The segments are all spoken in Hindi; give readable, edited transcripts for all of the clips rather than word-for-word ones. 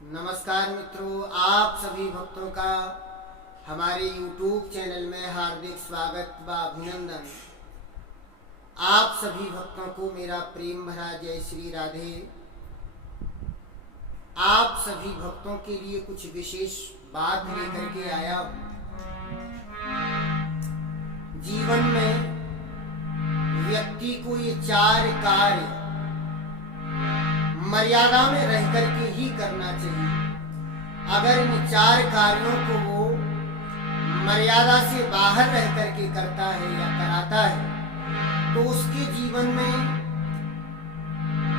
नमस्कार मित्रों, आप सभी भक्तों का हमारे YouTube चैनल में हार्दिक स्वागत व अभिनंदन। आप सभी भक्तों को मेरा प्रेम भरा जय श्री राधे। आप सभी भक्तों के लिए कुछ विशेष बात लेकर के आया हूं। जीवन में व्यक्ति को ये चार कार्य मर्यादा में रह करके ही करना चाहिए। अगर इन चार कार्यों को वो मर्यादा से बाहर रह करके करता है या कराता है तो उसके जीवन में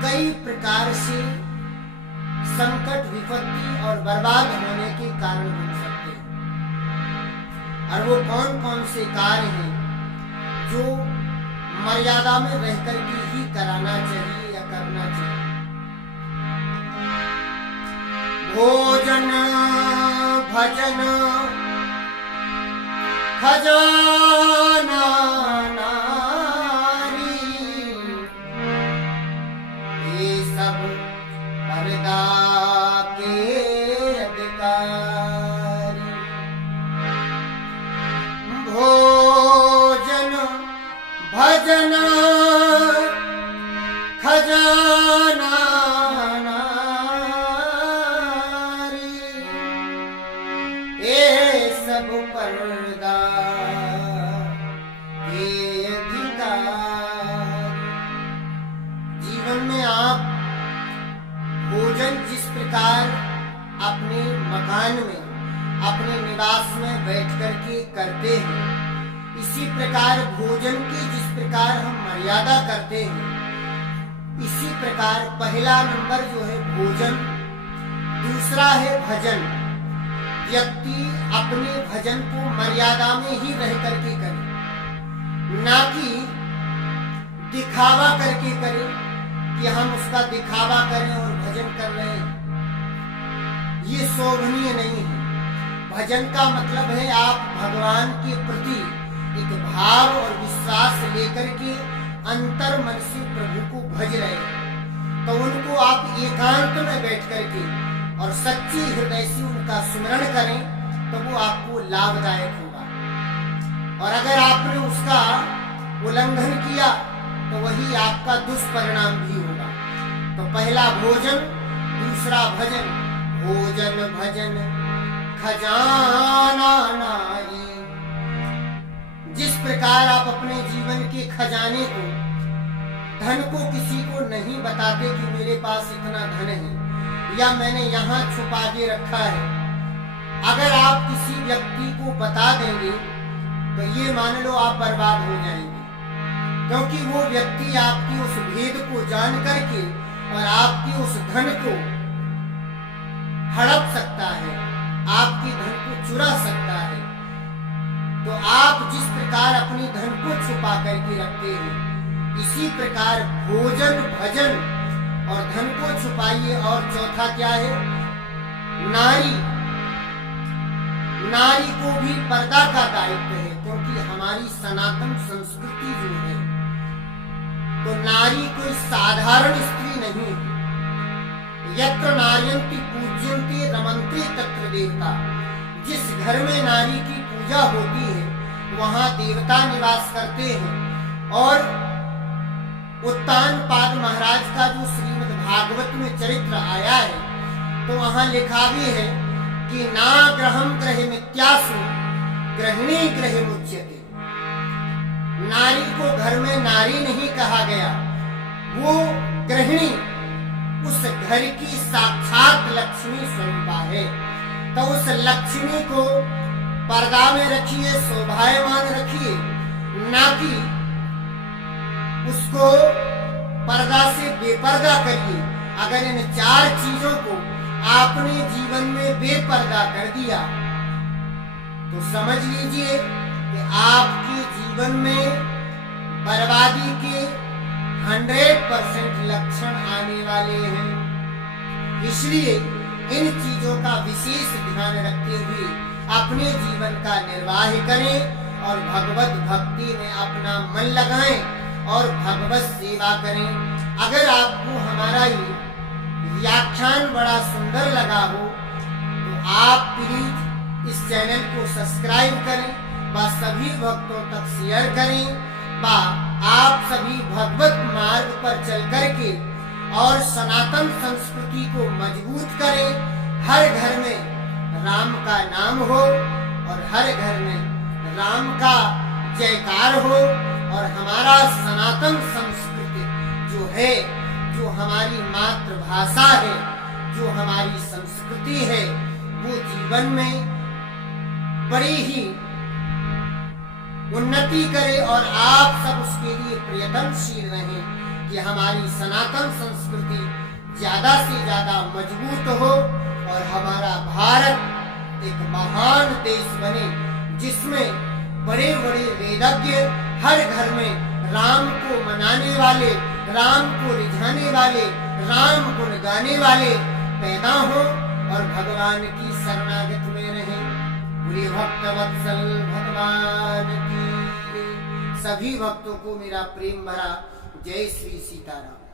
कई प्रकार से संकट, विपत्ति और बर्बाद होने के कारण बन सकते हैं। और वो कौन कौन से कार्य हैं जो मर्यादा में रह करके ही कराना चाहिए या करना चाहिए। भोजन भजन खजाना नारी, ये सब पर्दा के अधिकारी। भोजन भजन खजाना सब पर्दा के अधिकार। जीवन में आप भोजन जिस प्रकार अपने मकान में, अपने निवास में बैठ करके करते हैं, इसी प्रकार भोजन की जिस प्रकार हम मर्यादा करते हैं, इसी प्रकार पहला नंबर जो है भोजन, दूसरा है भजन। व्यक्ति अपने भजन को मर्यादा में ही रह करके करे, ना कि दिखावा करके करे कि हम उसका दिखावा करें और भजन कर रहे हैं। ये शोभनीय नहीं है। भजन का मतलब है आप भगवान के प्रति एक भाव और विश्वास लेकर के अंतर मन से प्रभु को भज रहे हैं, तो उनको आप एकांत में बैठ करके और सच्ची हृदय से उनका स्मरण करें तो वो आपको लाभदायक होगा। और अगर आपने उसका उल्लंघन किया तो वही आपका दुष्परिणाम भी होगा। तो पहला भोजन, दूसरा भजन। भोजन भजन खजाना नारी। जिस प्रकार आप अपने जीवन के खजाने को, धन को किसी को नहीं बताते कि मेरे पास इतना धन है या मैंने यहाँ छुपा के रखा है, अगर आप किसी व्यक्ति को बता देंगे तो ये मान लो आप बर्बाद हो जाएंगे, क्योंकि वो व्यक्ति आपकी उस भेद को जान करके और आपकी उस धन को हड़प सकता है, आपकी धन को चुरा सकता है। तो आप जिस प्रकार अपनी धन को छुपा करके रखते हैं, इसी प्रकार भोजन भजन और धन को छुपाइए। और चौथा क्या है? नारी। नारी को भी पर्दा का दायित्व है, क्योंकि हमारी सनातन संस्कृति जो है, तो नारी कोई साधारण स्त्री नहीं है। यत्र नार्यन्ति पूज्यन्ते रमन्ते तत्र देवता। जिस घर में नारी की पूजा होती है वहां देवता निवास करते हैं। और उत्तानपाद महाराज का जो श्रीमद् भागवत में चरित्र आया है, तो वहां लिखा भी है कि ना ग्रहम ग्रह मित्यासु गृहिणी ग्रह मुच्यते। नारी को घर में नारी नहीं कहा गया, वो गृहिणी उस घर की साक्षात लक्ष्मी स्वरूपा है। तो उस लक्ष्मी को पर्दा में रखिए, शोभायमान रखिए, ना कि उसको पर्दा से बेपर्दा करिए। अगर इन चार चीजों को आपने जीवन में बेपर्दा कर दिया तो समझ लीजिए कि आपके जीवन में बर्बादी के 100% लक्षण आने वाले हैं। इसलिए इन चीजों का विशेष ध्यान रखते हुए अपने जीवन का निर्वाह करें और भगवत भक्ति में अपना मन लगाएं और भगवत सेवा करें। अगर आपको हमारा ये व्याख्यान बड़ा सुंदर लगा हो तो आप प्लीज इस चैनल को सब्सक्राइब करें व सभी भक्तों तक शेयर करें व आप सभी भगवत मार्ग पर चल करके और सनातन संस्कृति को मजबूत करें। हर घर में राम का नाम हो और हर घर में राम का जयकार हो और हमारा सनातन संस्कृति जो है, जो हमारी मातृभाषा है, जो हमारी संस्कृति है, वो जीवन में बड़ी ही उन्नति करे और आप सब उसके लिए प्रयत्नशील रहें कि हमारी सनातन संस्कृति ज्यादा से ज्यादा मजबूत हो और हमारा भारत एक महान देश बने जिसमें बड़े बड़े वेदज्ञ हर घर में राम को मनाने वाले, राम को रिझाने वाले, राम गुण गाने वाले पैदा हो और भगवान की शरणागत में रहें। पूरे भक्त वत्सल भगवान की। सभी भक्तों को मेरा प्रेम भरा जय श्री सीताराम।